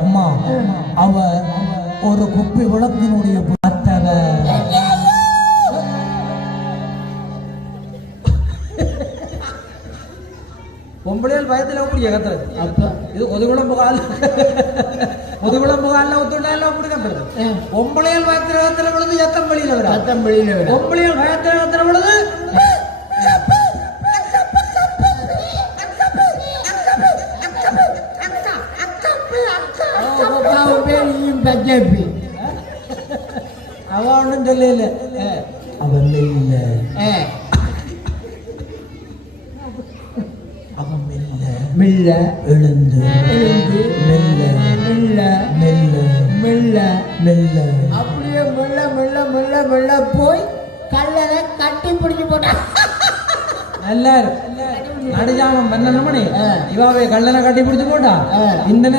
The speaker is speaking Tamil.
அம்மா அவ ஒரு குப்பி விளக்கினுடைய பார்த்தவ பொம்பளையால் பயத்தில் அப்படி கத்துறது. அப்ப இது ஒதுகுளம்பு கால ஒத்துண்டால அப்படி கத்துறது. பொம்பளையால் பயத்தில் கத்துற பொழுது சத்தம் வெளியில வரும். சத்தம் வெளியில வரும். பொம்பளையால் பயத்தில் கத்துற பொழுது அவ ஒன்றும் சொல்லல. அவன் மெல்ல அவன் மெல்ல மெல்ல எழுந்து எழுந்து மெல்ல மெல்ல மெல்ல மெல்ல மெல்ல அப்படியே மெல்ல மெல்ல மெல்ல மெல்ல போய் கல்லறை கட்டி பிடிச்சு போட்டான். எல்லாரும் நடுஜாமம் 12 மணி இவாவே கல்லறை கட்டி பிடிச்சு போட்டா. இந்த நேரம்